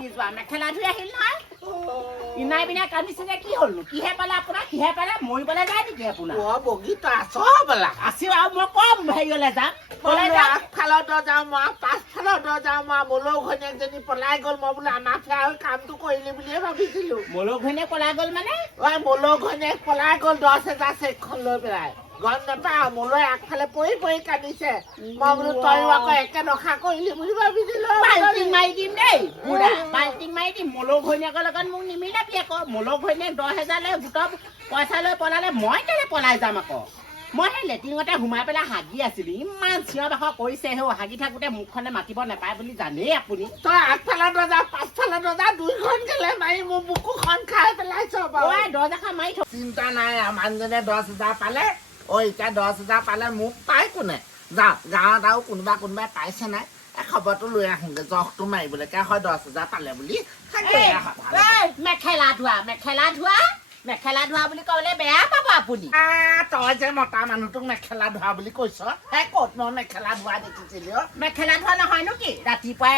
জহনী যোৱা মেখেলা ধুই আহিল নহয় ইনাই বিনাই কান্দিছে যে কি হ'লনো কিহে পালে আপোনাৰ কিহে পালে মৰিবলৈ যায় নেকি আপোনাৰ বগীত আছ বোলা আছে আৰু মই কম হেৰিয়লৈ যাম আগফালৰ যাওঁ মই পাছফালৰ যাওঁ মই মোলৈ ঘৈণীয়েকজনী পলাই গ'ল মই বোলো আমাৰ ফেৰ কামটো কৰিলি বুলিয়ে ভাবিছিলো মোলৈ ঘৈণীয়েক পলাই গ'ল মানে মোলৈ ঘৈণীয়েক পলাই গ'ল 10,000 চেকখন লৈ পেলাই গম নাপাওঁ মোলৈ আগফালে পৰি পৰি কান্দিছে মই বোলো তই আকৌ একে নখা কৰিলি বুলি ভাবিছিলো বাল্টিং মাৰি দিম দেই বুঢ়া বাল্টিং মাৰি দিম মোলৈ ঘৈণীয়েকৰ লগত মোক নিমিলাবি আকৌ মোলৈ ঘৈণীয়েক 10,000 লৈ গোটৰ পইচা লৈ পলালে মই কেলে পলাই যাম আকৌ মই সেই লেট্ৰিনতে সোমাই পেলাই হাগি আছিলো ইমান চিঞৰ বাখৰ কৰিছে সেই হাগি থাকোঁতে মুখখনে মাতিব নাপায় বুলি জানেই আপুনি তই আগফালৰ দৰ্জা পাছফালৰ দৰ্জা দুইখন কেলে মাৰি মোৰ বুকুখন খাই পেলাইছ দৰ্জাখন মাৰি থ চিন্তা নাই মানুহজনে 10,000 পালে এতিয়া 10,000 পালে মোক পাই কোনে যাওঁ গাঁৱত আৰু কোনোবাই পাইছে নাই খবৰটো লৈ আহোঁগে জহটো মাৰিবলৈকে হয় 10,000 পালে বুলি মেখেলা ধোৱা বুলি ক'লে বেয়া পাব আপুনি তই যে মতা মানুহটোক মেখেলা ধোৱা বুলি কৈছ ক'ত মই মেখেলা ধোৱা দেখিছিলি মেখেলা ধোৱা নহয়নো কি ৰাতিপুৱাই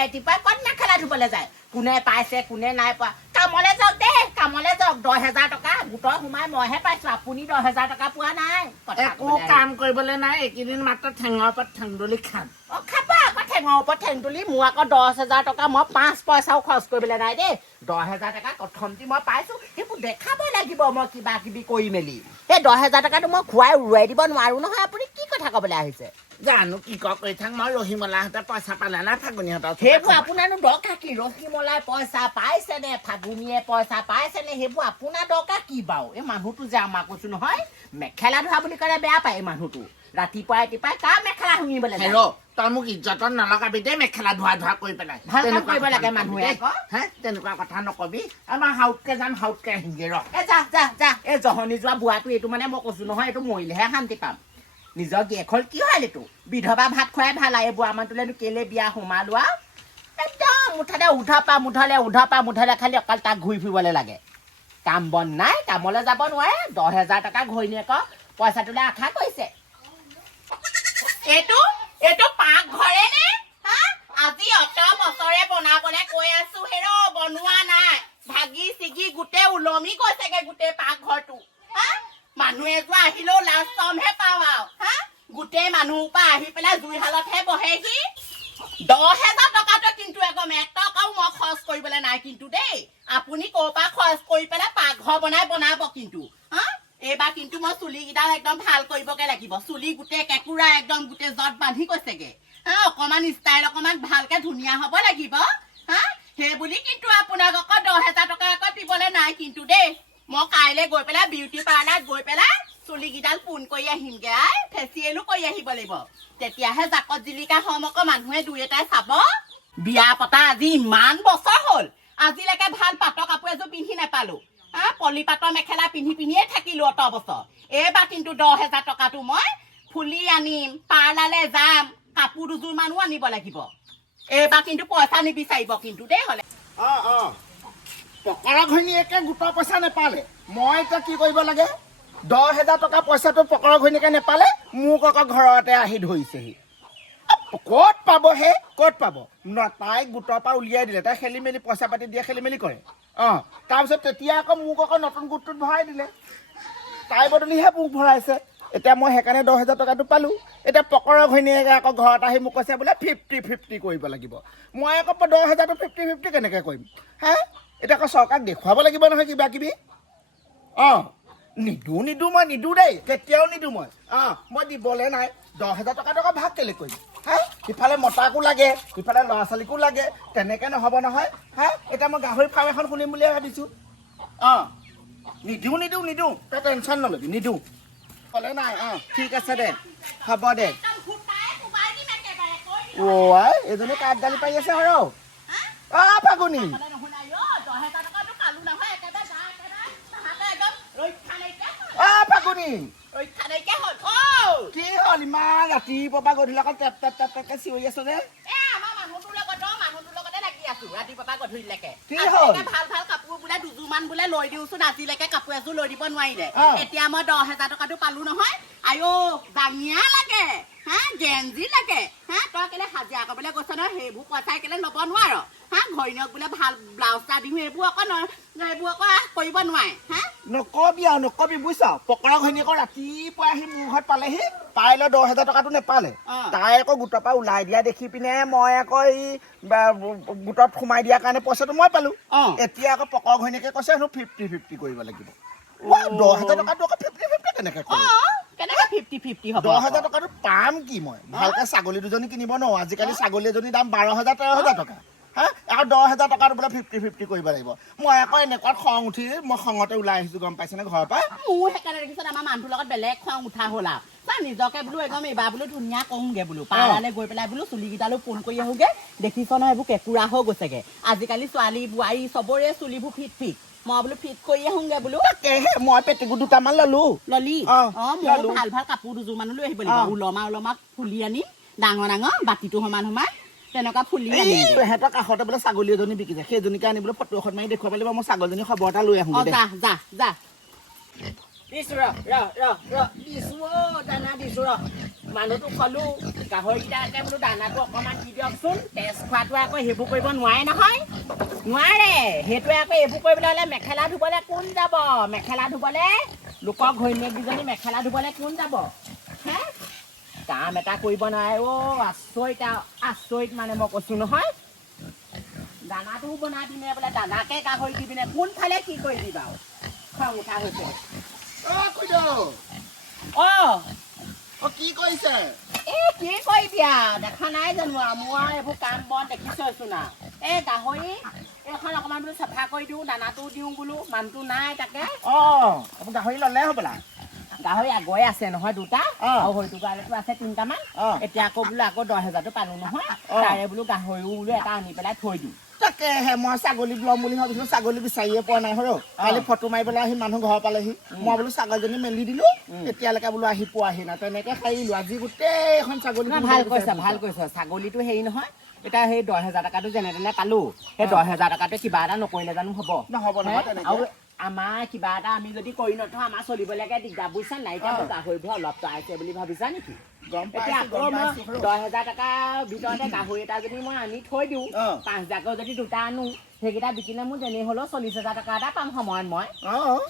ক'ত মেখেলা ধুবলৈ যায় কোনে পাইছে কোনে নাই পোৱা কামলৈ যাওক দেই কামলৈ যাওক 10,000 টকা গোটৰ সোমাই মইহে পাইছো আপুনি 10,000 টকা পোৱা নাই একো কাম কৰিবলৈ নাই এইকেইদিন মাত্ৰ ঠেঙৰ ওপৰত ঠেংদলি খাম খাব আকৌ ঠেঙৰ ওপৰত ঠেং তুলি মোৰ আকৌ 10,000 টকা মই 5 পইচাও খৰচ কৰিবলৈ নাই দেই 10,000 টকা প্ৰথমতে মই পাইছো সেইবোৰ দেখাব লাগিব মই কিবা কিবি কৰি মেলি সেই 10,000 টকাটো মই খুৱাই উৰুৱাই দিব নোৱাৰো নহয় আপুনি কি কথা ক'বলৈ আহিছে জানো কি কৰি থাক মই ৰহিমলাহঁতে পইচা পালে না ফাগুনীহঁতৰ সেইবোৰ আপোনাৰনো দৰকাৰ কি ৰহিমলাই পইচা পাইছে নে ফাগুনীয়ে পইচা পাইছে নে সেইবোৰ আপোনাৰ দৰকাৰ কি বাৰু এই মানুহটো যে আমাক কৈছো নহয় মেখেলা ধোৱা বুলি ক'লে বেয়া পায় এই মানুহটো ৰাতিপুৱাই কাৰ মেখেলা শুনিবলৈ তই মোক ইজ্জতত নলগাবি দেই মেখেলা ধোৱা কৰি পেলাই ভাল কাম কৰিব লাগে মানুহে তেনেকুৱা কথা নকবি আমাৰ হাউতকে যাম হাউতকে আহিমগে যা এই জহনী যোৱা বুঢ়াটো এইটো মানে মই কৈছো নহয় এইটো মৰিলেহে শান্তি পাম নিজৰ গিয়েকল কি হ'ল এইটো বিধৱা ভাত খুৱাই ভাল এই বুঢ়া মানুহটোলেনো কেলে বিয়া সোমালো আৰু একদম মুঠতে উধা পা মুধলে খালি অকল তাক ঘূৰি ফুৰিবলৈ লাগে কাম বন নাই কামলৈ যাব নোৱাৰে 10,000 টকা ঘৈণীয়েকৰ পইচাটোলৈ আশা কৰিছে এইটো পাকঘৰে নে আজি অত বছৰে বনাবলৈ কৈ আছো হেৰ বনোৱা নাই ভাগি ছিগি গোটেই ওলমি গৈছেগে গোটেই পাকঘৰটো মানুহ এযোৰ আহিলেও লাজ চমহে পাওঁ আৰু গোটেই মানুহৰ পৰা আহি পেলাই জুইশালতহে বহেহি 10,000 টকাটো কিন্তু একদম 1 টকাও মই খৰচ কৰিবলৈ নাই কিন্তু দেই আপুনি ক'ৰ পৰা খৰচ কৰি পেলাই পাকঘৰ বনাব কিন্তু এইবাৰ কিন্তু মই চুলিকেইডাল একদম ভাল কৰিবগে লাগিব চুলি গোটেই কেঁকুৰা একদম গোটেই জট বান্ধি গৈছেগে অকমান ষ্টাইল অকমান ভালকে ধুনীয়া হ'ব লাগিব সেই বুলি কিন্তু আপোনাক আকৌ 10,000 টকা আকৌ দিবলৈ নাই কিন্তু দেই মই কাইলৈ গৈ পেলাই বিউটি পাৰ্লাৰত গৈ পেলাই চুলিকেইডাল পোন কৰি আহিমগে ফেচিয়েলো কৰি আহিব লাগিব তেতিয়াহে জাকত জিলিকা হ'ম আকৌ মানুহে দুই এটাই চাব বিয়া পতা আজি ইমান বছৰ হ'ল আজিলৈকে ভাল পাটৰ কাপোৰ এযোৰ পিন্ধি নাপালো পলি পাটৰ মেখেলা পিন্ধিয়ে থাকিলো অত বছৰ এইবাৰ কিন্তু 10,000 টকাটো মই ফুলি আনিম পাৰ্লাৰলৈ যাম কাপোৰ দুযোৰ মানো আনিব লাগিব এইবাৰ কিন্তু পইচা নিবিচাৰিব কিন্তু দেই হ'লে পকৰা ঘৈণীয়েকে গোটৰ পইচা নেপালে মই এতিয়া কি কৰিব লাগে 10,000 টকা পইচাটো পকৰা ঘৈণীয়েকে নেপালে মোক আকৌ ঘৰতে আহি ধৰিছেহি ক'ত পাব তাই গোটৰ পৰা উলিয়াই দিলে তাই খেলি মেলি পইচা পাতি দিয়ে খেলি মেলি কৰে তাৰপিছত তেতিয়া আকৌ মোক আকৌ নতুন গোটটোত ভৰাই দিলে তাই বদলিহে মোক ভৰাইছে এতিয়া মই সেইকাৰণে 10,000 টকাটো পালোঁ এতিয়া পকৰা ঘৈণীয়েকে আকৌ ঘৰত আহি মোক কৈছে বোলে 50-50 কৰিব লাগিব মই আকৌ 10,000টো 50-50 কেনেকৈ কৰিম এতিয়া আকৌ চৰকাৰক দেখুৱাব লাগিব নহয় কিবা কিবি নিদো মই দেই কেতিয়াও নিদো মই দিবলৈ নাই 10,000 টকা ভাগ কেলে কৰিম ইফালে মতাকো লাগে ইফালে ল'ৰা ছোৱালীকো লাগে তেনেকৈ নহ'ব নহয় এতিয়া মই গাহৰি ফাৰ্ম এখন খুলিম বুলিয়ে ভাবিছোঁ নিদো তই টেনশ্যন নলবি নিদো ক'লে নাই ঠিক আছে দে হ'ব দে এজনী কাঠ দালি পাৰি আছে আৰু ফাগুনী ফাগুনী কি হ'ল ইমান ৰাতিপুৱা পৰা গধূলি আকৌ টেপ চিঞৰি আছো যে আছো ৰাতিপুৱাৰ পৰা গধূলিলৈকে কি হ'ল? ভাল ভাল কাপোৰ বোলে দুযোৰমান বোলে লৈ দিওঁচোন আজিলৈকে কাপোৰ এযোৰ লৈ দিব নোৱাৰিলে অ'। এতিয়া মই 10,000 টকাটো পালো নহয় আইঅ দাঙিয়া লাগে হা গেঞ্জি লাগে হা তই কেলে হাজিৰা কৰিবলৈ কৈছ নহয় সেইবোৰ পইচাই কেলে ল'ব নোৱাৰ হা ঘৈণীয়েক বোলে ভাল ব্লাউজ এটা দিওঁ এইবোৰ আকৌ কৰিব নোৱাৰে হা নকবি বুজিছ পকৰা ঘৈণীয়েকৰ ৰাতিপুৱা আহি মোৰ ঘৰত পালেহি পাই লৈ 10,000 টকাটো নেপালে তাই আকৌ গোটৰ পৰা ওলাই দিয়া দেখি পিনে মই আকৌ এই গোটত সোমাই দিয়াৰ কাৰণে পইচাটো মই পালো এতিয়া আকৌ পকৰা ঘৈণীয়েকে কৈছে হেনো 50-50 কৰিব লাগিব 10,000 টকাটো আকৌ 50-50 কেনেকে কৰিম কেনেকে 50-50 হ'ব 10,000 টকাটো পাম কি মই ভালকে ছাগলী দুজনী কিনিব নোৱাৰো আজিকালি ছাগলী এজনীৰ দাম 12,000-13,000 টকা হা আৰু 10,000 টকাটো বোলে 50-50 কৰিব লাগিব মই আকৌ এনেকুৱাত খং উঠি মই খঙতে ওলাই আহিছো গম পাইছেনে ঘৰৰ পৰা মোৰ সেইকাৰণে দেখিছ আমাৰ মানুহটোৰ লগত বেলেগ খং উঠা হ'ল আৰু নিজকে বোলো একদম এইবাৰ বোলো ধুনীয়া কওঁগে বোলো পাৰালে গৈ পেলাই বোলো চুলিকেইটালৈ ফোন কৰি আহোগে দেখিছ নহয় এইবোৰ কেঁকুৰা হৈ গৈছেগে আজিকালি ছোৱালী বোৱাৰী চবৰে চুলিবোৰ ফিট মই বোলো ফিট কৰি আহোগে বোলো মই পেটিকোট দুটামান ললি মোৰ ভাল ভাল কাপোৰ দুযোৰমানো লৈ আহিব লাগিব ওলমা ফুলি আনিম ডাঙৰ বাতিটো সমান তেনেকুৱা ফুলি সিহঁতৰ কাষতে বোলে ছাগলী এজনী বিকি যায় সেইজনীকে আনিবলৈ ফটো এখন মাৰি দেখুৱাব লাগিব মই ছাগলীজনী খবৰ এটা লৈ আহোঁ যা দিছো দানা দিছো মানুহটো কলো গাহৰিকেইটাকে বোলো দানাটো অকণমান দি দিয়কচোন তেজ খোৱাটো আকৌ সেইবোৰ কৰিব নোৱাৰে নহয় নোৱাৰে সেইটোৱে আকৌ এইবোৰ কৰিবলৈ হ'লে মেখেলা ধুবলৈ কোন যাব মেখেলা ধুবলৈ লোকৰ ঘৈণীয়েক দুজনী মেখেলা ধুবলৈ কোন যাব হে কাম এটা কৰিব নোৱাৰে আচৰিত মানে মই কৈছো নহয় দানাটোও বনাই দিনে বোলে দানাকে গাহৰি দি পিনে কোনফালে কি কৰি দিবা খং উঠা হৈছে কি কৰিছে কি কৰিবি আৰু দেখা নাই জানো মোৰ এইবোৰ কাম বন দেখিছোচোন আৰু গাহৰি এইখন অকণমান বোলো চাফা কৰি দিওঁ দানাটো দিওঁ বোলো মানুহটো নাই তাকে গাহৰি ল'লে হ'বলা গাহৰি আগৰে আছে নহয় দুটা আৰু হয়তো গাহৰিটো আছে 3টামান এতিয়া আকৌ বোলো আকৌ 10,000টো পালো নহয় তাৰে বোলো গাহৰিও বোলো এটা আনি পেলাই থৈ দিওঁ তাকেহে মই ছাগলী ল'ম বুলি ভাবিছিলো ছাগলী বিচাৰিয়ে পোৱা নাই হৰ কালি ফটো মাৰিবলৈ আহি মানুহ ঘৰ পালেহি মই বোলো ছাগলীজনী মেলি দিলো এতিয়ালৈকে বোলো আহি পোৱাহি না তেনেকে খাইলো আজি গোটেইখন ছাগলী ভাল কৈছ ছাগলীটো হেৰি নহয় এতিয়া সেই 10,000 টকাটো যেনে তেনে পালো সেই 10,000 টকাটো কিবা এটা নকৰিলে জানো হ'ব আৰু আমাৰ কিবা এটা আমি যদি কৰি নথওঁ আমাৰ চলিবলৈকে দিগদাৰ বুজিছা নাই এতিয়া গাহৰিবোৰ অলপ আছে বুলি ভাবিছা নেকি এতিয়া আকৌ মই 10,000 টকাৰ ভিতৰতে গাহৰি এটা যদি মই আনি থৈ দিওঁ 5,000কৈ যদি দুটা আনো সেইকেইটা বিকিলে মোৰ যেনে হ'লেও 40,000 টকা এটা পাম সময়ত মই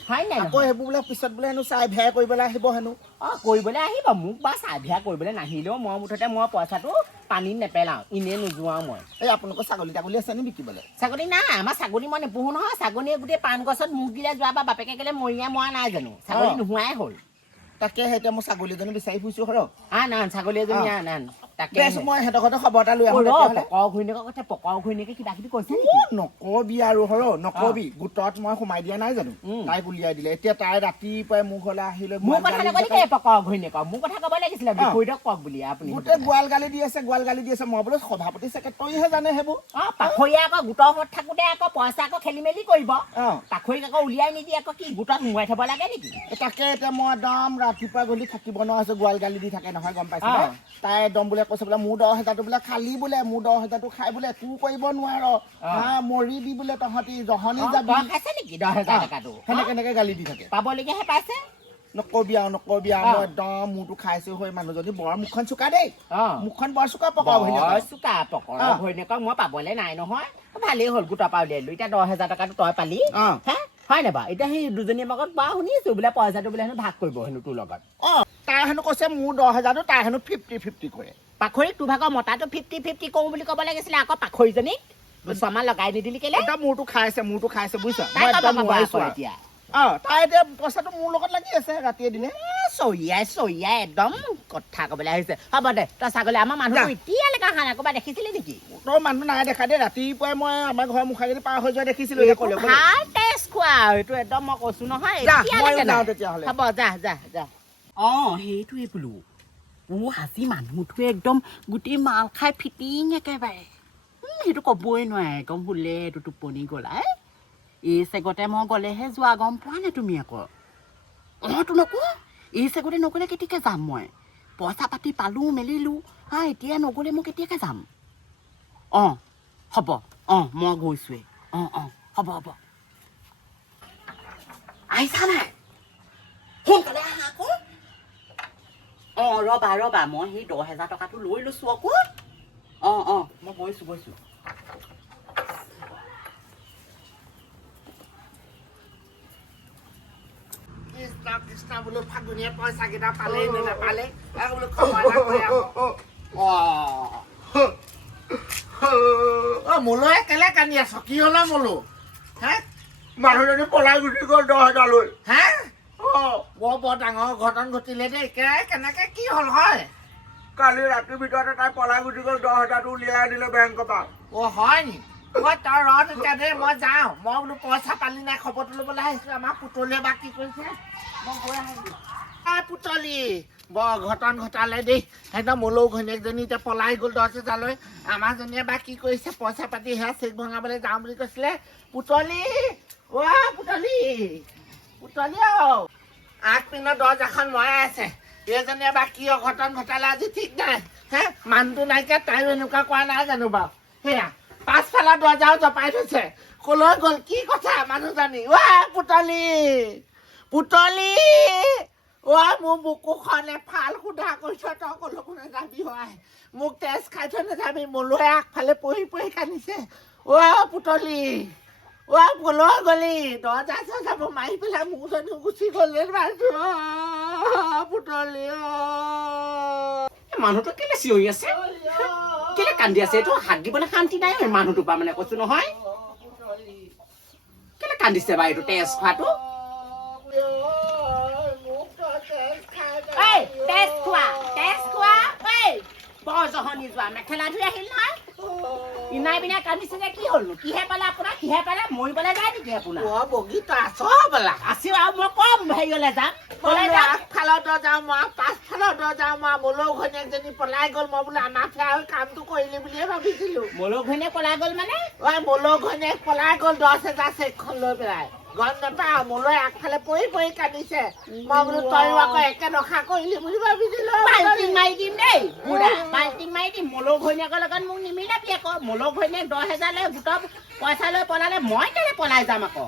হয় নাই আকৌ সেইবোৰ বোলে পিছত বোলে হেনো চাই ভেয়া কৰিবলৈ আহিব হেনো কৰিবলৈ আহিব মোক বা চাই ভেয়া কৰিবলৈ নাহিলেও মই মুঠতে মই পইচাটো পানীত নেপেলাওঁ এনেই নোযোৱাও মই এই আপোনালোকৰ ছাগলী তাগলী আছে নি বিকিবলৈ ছাগলী নাই আমাৰ ছাগলী মই নোপোহো নহয় ছাগলীয়ে গোটেই পাণ গছত মুখ দিলে যোৱা বা বাপেকে কেলে মৰিয়া মৰা নাই জানো ছাগলী নোহোৱাই হ'ল তাকে এতিয়া মই ছাগলী এজনী বিচাৰি ফুৰিছো সৰ আন ছাগলী এজনী আন তাকে মই সিহঁতৰ ঘৰতে খবৰ এটা লৈ আহোঁ পকৰ ঘৈণীয়েকে কিবা কিবি কৈছে নকবি আৰু সৰ নকবি গোটত মই সোমাই দিয়া নাই জানো তাইক উলিয়াই দিলে এতিয়া তাই ৰাতিপুৱাই মোৰ ঘৰলৈ আহিলৈ মোৰ কথা নকলি পকৰ ঘৈণীয়েকক মোৰ কথা ক'ব লাগিছিলে বিষয়টো কওক বুলি আপুনি গোটেই গোৱাল গালি দি আছে মই বোলো সভাপতি ছেক্ৰেটৰীহে জানে সেইবোৰ পাখৰীয়া আকৌ গোটৰ ঘৰত থাকোতে আকৌ পইচা আকৌ খেলি মেলি কৰিব পাখৰীক আকৌ উলিয়াই নিদি আকৌ কি গোটত সোমোৱাই থব লাগে নেকি তাকে এতিয়া মই একদম ৰাতিপুৱা গলি থাকিব নোৱাৰিছো গোৱাল গালি দি থাকে নহয় গম পাইছো তাই একদম বোলে কৈছে বোলে মোৰ 10,000টো বোলে খালি বোলে মোৰ 10,000টো খাই বোলে একো কৰিব নোৱাৰ মৰিবি বোলে তহঁতি জহনি যাবি খাইছে নেকি 10,000 টকাটো কেনেকে গালি দি থাকে পাবলগীয়াহে পাইছে নকবি আৰু মই একদম মোৰটো খাইছো হৈ মানুহজনী বৰ মুখখন চোকা দেই মুখখন বৰ চোকা পকৰ ঘৈণীয়েকক মই পাবলৈ নাই নহয় ভালেই হ'ল গোটৰ পৰা উলিয়াই দিলো এতিয়া 10,000 টকাটো তই পালি হয় নাই বাৰু এতিয়া সেই দুজনীৰ লগত বা শুনিছো বোলে পইচাটো বোলে হেনো ভাগ কৰিব হেনো তোৰ লগত তাই হেনো কৈছে মোৰ 10,000টো তাই হেনো 50-50 কৰে পাখৰীক তোৰ ভাগৰ মতাটো 50-50 কৰো বুলি ক'ব লাগিছিলে আকৌ পাখৰীজনীক ছমাহ লগাই নিদিলি কেলে এতিয়া মোৰটো খাইছে বুজিছ এতিয়া তাই এতিয়া পইচাটো মোৰ লগত লাগি আছে ৰাতিয়ে দিনে চৰিয়াই একদম কথা ক'বলৈ আহিছে হ'ব দে তই ছাগলী আমাৰ মানুহটো এতিয়ালৈকে অহা নাই ক'ৰবাত দেখিছিলি নেকি তই মানুহ নাই দেখা দে ৰাতিপুৱাই মই আমাৰ ঘৰৰ মুখাগেদি পাৰ হৈ যোৱা দেখিছিলো ভাল টেষ্ট খোৱা এইটো একদম মই কৈছো নহয় তেতিয়াহ'লে হ'ব যা সেইটোৱে বোলো আজি মানুহটোৱে একদম গোটেই মাল খাই ফিটিং একেবাৰে সেইটো ক'বই নোৱাৰে একদম বোলে এইটো টোপনি গ'লাই এই চেগতে মই গ'লেহে যোৱা গম পোৱা নে তুমি আকৌ তো নকো এই চেগতে নগ'লে কেতিয়াকৈ যাম মই পইচা পাতি পালোঁ মেলিলোঁ এতিয়া নগ'লে মই কেতিয়াকৈ যাম হ'ব মই গৈছোৱে হ'ব আহিছা নাই সোনকালে আহা আকৌ ৰবা মই সেই 10,000 টকাটো লৈ লৈছো আকৌ মই গৈছো কৃষ্ণ বোলো ফাগুনীয়ে পইচা কেইটা পালেই নে নাপালে বোলো খবৰ এটা কৰি আহো মোলৈ কেলে কান্দি আছ কি হল মোলো হে মানুহজনী পলাই গুচি গ'ল 10,000 লৈ হে বৰ ডাঙৰ ঘটন ঘটিলে দেই কেনেকে কি হল হয় কালি ৰাতিৰ ভিতৰতে তাই পলাই গুচি গ'ল 10,000টো উলিয়াই দিলে বেংকৰ পৰা হয় নি তই ৰ তেতিয়া দেই মই যাওঁ মই বোলো পইচা পালি নাই খবৰটো ল'বলৈ আহিছো আমাৰ পুতলিয়ে বা কি কৰিছে মই গৈ আহিলো পুতলি বৰ ঘটন ঘটালে দেই একদম মোলৈ ঘৈণীয়েকজনী এতিয়া পলাই গ'ল 10,000 লৈ আমাৰজনীয়ে বা কি কৰিছে পইচা পাতি সেয়া চেক ভঙাবলৈ যাওঁ বুলি কৈছিলে পুতলি পুতলি আগ পিনৰ দৰ্জাখন মৰাই আছে এইজনীয়ে বা কি অঘটন ঘটালে আজি ঠিক নাই হে মানুহটো নাইকিয়া তাইও এনেকুৱা কৰা নাই জানো বাৰু সেয়া পাছফালৰ দৰ্জাও জপাই থৈছে কলৈ গ'ল কি কথা মানুহজনী পুতলি মোৰ বুকুখনে ফাল সোধা কৰিছ তই কলৈকো নাযাবি হয় মোক তেজ খাই থৈ নাযাবি মোলৈ আগফালে পঢ়ি কান্দিছে পুতলি কলৈ গলি দৰ্জা চৰ্জা মাৰি পেলাই মোৰ জনী গুচি গ'লে পুতলি মানুহটো কেলে চিঞৰি আছে কেলে কান্দি আছে এইটো হাগিবলৈ শান্তি নাই মানুহটোৰ পৰা মানে কৈছো নহয় কেলে কান্দিছে বা এইটো তেজ খোৱাটো তেজ খোৱা বৰ জহনি যোৱা মেখেলা ধুই আহিল নহয় ইনাই বিনাই কান্দিছে যে কি হ'লনো কিহে পালে আপোনাৰ কিহে পালে মৰিবলৈ যায় নেকি আপোনাৰ বগীতো আছ বোলা আছো আৰু মই কম হেৰিয়লৈ যাম আগফালৰ দৰ্জা মই পাছফালৰ দৰ্জা মই মোলৈ ঘৈণীয়েকজনী পলাই গ'ল মই বোলো আমাৰ কামটো কৰিলি বুলিয়ে ভাবিছিলো মোলৈ ঘৈণীয়েক পলাই গ'ল মানে মোলৈ ঘৈণীয়েক পলাই গ'ল 10,000 চেকখন লৈ পেলাই গম নাপাওঁ মোলৈ আগফালে পৰি কান্দিছে মই বোলো তইও আকৌ একে দশা কৰিলি বুলি ভাবিছিলো বাল্টিং মাৰি দিম দেই বুঢ়া বাল্টিং মাৰি দিম মোলৈ ঘৈণীয়েকৰ লগত মোক নিমিলাবি আকৌ মোলৈ ঘৈণীয়েক 10,000 লৈ গোটৰ পইচা লৈ পলালে মই কেলে পলাই যাম আকৌ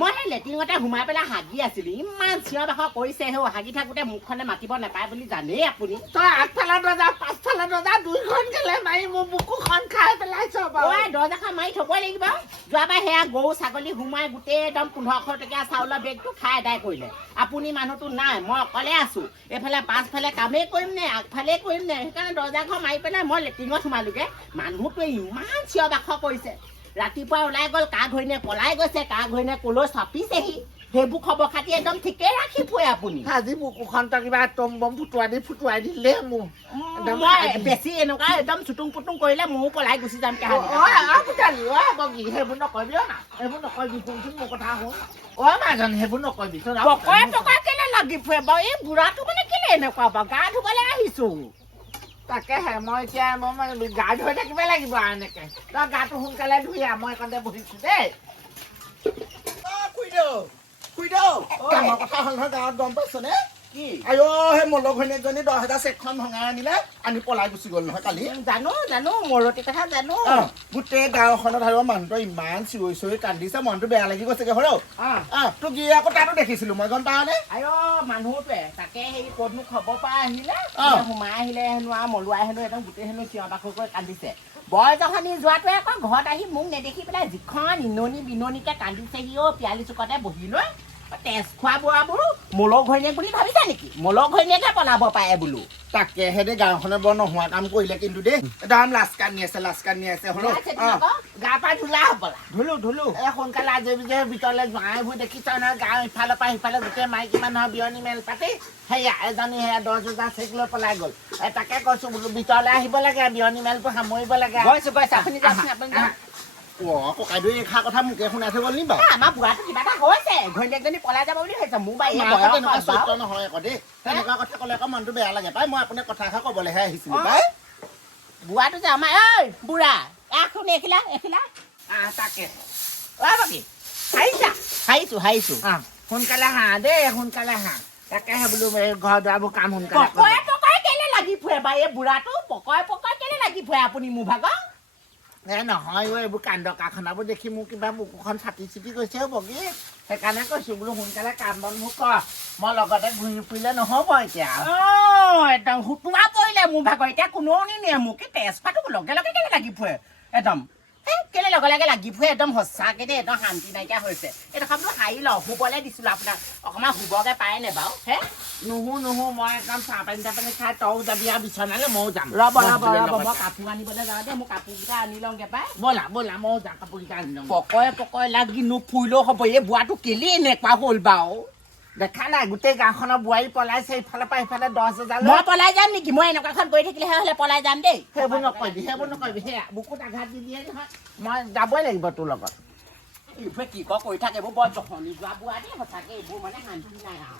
মই সেই লেট্ৰিনতে সোমাই পেলাই হাগি আছিলো ইমান চিঞৰ বাখৰ কৰিছে সেই হাগি থাকোঁতে মুখখনে মাতিব নাপায় বুলি জানেই আপুনি তই আগফালৰ দৰ্জা পাছফালৰ দৰ্জা দুইখন কেলে মাৰি মোৰ বুকুখন খাই পেলাইছ দৰ্জাখন মাৰি থবই লাগিব যোৱাবাৰ সেয়া গৰু ছাগলী সোমাই গোটেই একদম 1500 টকীয়া চাউলৰ বেগটো খাই আদায় কৰিলে আপুনি মানুহটো নাই মই অকলে আছো এইফালে পাছফালে কামেই কৰিম নে আগফালে কৰিম নে সেইকাৰণে দৰ্জাখন মাৰি পেলাই মই লেট্ৰিনত সোমালোগে মানুহটোৱে ইমান চিঞৰ বাখৰ কৰিছে ৰাতিপুৱা ওলাই গ'ল কা ঘৈণীয়ে পলাই গৈছে কা ঘৈণীয়ে কলৈ চাপিছেহি সেইবোৰ খবৰ খাতি একদম ঠিকেই ৰাখি ফুৰে আপুনি আজি বুকুখন তই কিবা টম বম ফুটুৱাই দিলে মোৰ বেছি এনেকুৱা একদম চুটুং পুটুং কৰিলে ময়ো পলাই গুচি যাম বগী সেইবোৰ নকবি না সেইবোৰ নকবি শুনচোন মোৰ কথা শুন মাজনী সেইবোৰ নকবি টকা কেলে লাগি ফুৰে বাৰু এই বুঢ়াটো মানে কেলে এনেকুৱা বাৰু গা ধুবলৈ আহিছো তাকেহে মই এতিয়া মই গা ধুই থাকিব লাগিব আৰু এনেকে তই গাটো সোনকালে ধুই আহ মই এইকণতে বহিছো দেই ডাঙৰ কথা হ'ল নহয় গাঁৱত গম পাইছনে কি আইঅ সেই মোলৈ ঘৈণীয়েকজনী 10,000 চেকখন ভঙাই আনিলে আনি পলাই গুচি গ'ল নহয় কালি জানো মৰতি কথা জানো গোটেই গাঁওখনত আৰু মানুহটো ইমান চিঞৰি কান্দিছে মনটো বেয়া লাগি গৈছেগে সৰৌ তোক গিয়ে আকৌ তাতো দেখিছিলো মই গম পাওঁ নে মানুহটোৱে তাকে সেই ক'তনো খবৰ পাই আহিলে সোমাই আহিলে হেনো আৰু মলুৱাই হেনো একদম গোটেই হেনো চিঞৰ বাখৰ কৰি কান্দিছে বৰ জহনি যোৱাটোৱে আকৌ ঘৰত আহি মোক নেদেখি পেলাই যিখন ইননি বিননিকে কান্দিছেহি পিয়ালি চুকতে বহি লৈ তেজ খোৱা বোৱাবোৰ মোলৈ ঘৈণীয়েক বুলি ভাবিছা নেকি মোলৈ ঘৈণীয়েকে পলাব পাৰে বোলো তাকে হেৰি গাঁওখনে বৰ নোহোৱা কাম কৰিলে কিন্তু দেই একদম লাচকানি আছে গা পা ধুলা হবলা ধুলো সোনকালে আজি ভিতৰলৈ যোৱাই হৈ দেখিছ নহয় গাঁও ইফালৰ পৰা সিফালে গোটেই মাইকী মানুহৰ বিয়নী মেল পাতি সেয়া এজনী সেয়া 10,000 চেক লৈ পলাই গ'ল তাকে কৈছো বোলো ভিতৰলৈ আহিব লাগে বিয়নী মেলটো সামৰিব লাগে ককাইদেউ এই কথা মোকে শুনাই থৈ গ'ল নি বাৰু আমাৰ বুঢ়াটো কিবা এটা হৈছে ঘৈণীয়েকজনী পলাই যাব বুলি ভাবিছে মোৰ বাই নহয় আকৌ দেই তেনেকুৱা কথা ক'লে আকৌ মনটো বেয়া লাগে পাই মই আপোনাক কথা এষাৰ ক'বলৈহে আহিছিলো পাই বুঢ়াটো যে আমাৰ ঐ বুঢ়া এখন এইখিলা তাকে হাৰিছো সোনকালে হাঁহ দেই সোনকালে হাঁহ তাকেহে বোলো ঘৰ দুৱাৰবোৰ কাম সোনকালে পকৰে কেলে লাগি ফুৰে বা এই বুঢ়াটো পকৰে কেলে লাগি ফুৰে আপুনি মোৰ ভাগৰ নহয় এইবোৰ কাণ্ড কাৰখানাবোৰ দেখি মোক কিবা বুকুখন ফাটি চিটি গৈছে বগী সেইকাৰণে কৈছো বোলো সোনকালে কাম বন মোক কৰ মই লগতে ঘূৰি ফুৰিলে নহ'ব এতিয়া একদম সুতুৱা পৰিলে মোৰ ভাগৰ এতিয়া কোনেও নিনিয়ে মোক কি তেজপাতটো লগে লগে কেলে লাগি ফুৰে একদম কেলে লগে লগে লাগি ফুৰে একদম সঁচাকে দেই একদম শান্তি নাইকিয়া হৈছে এইটো বোলো হাৰি লওঁ শুবলৈ দিছিলোঁ আপোনাক অকণমান শুবগে পায়নে বাৰু নুহো মই একদম চাহ পানী খাই তও যাবি আৰু বিচনালৈ ময়ো যাম ৰ'ব মই কাপোৰ আনিবলৈ যাওঁ দেই মোৰ কাপোৰকেইটা আনি লওঁগে পাই ব'লা ময়ো যাম কাপোৰকেইটা আনি লওঁ পকৰে লাগি নুফুৰিলেও হ'ব এই বুঢ়াটো কেলে এনেকুৱা হ'ল বাৰু দেখা নাই গোটেই গাঁওখনৰ বোৱাৰী পলাইছে ইফালৰ পৰা ইফালে 10,000 মই পলাই যাম নেকি মই এনেকুৱাখন গৈ থাকিলেহে হ'লে পলাই যাম দেই সেইবোৰ নকৰিবি সেয়া বুকুত আঘাত দি দিয়ে নহয় মই যাবই লাগিব তোৰ লগত এইবোৰে কি কৈ থাকে এইবোৰ বৰ জখনি যোৱা বুঢ়া দেই সঁচাকে এইবোৰ মানে শান্তি নাই আৰু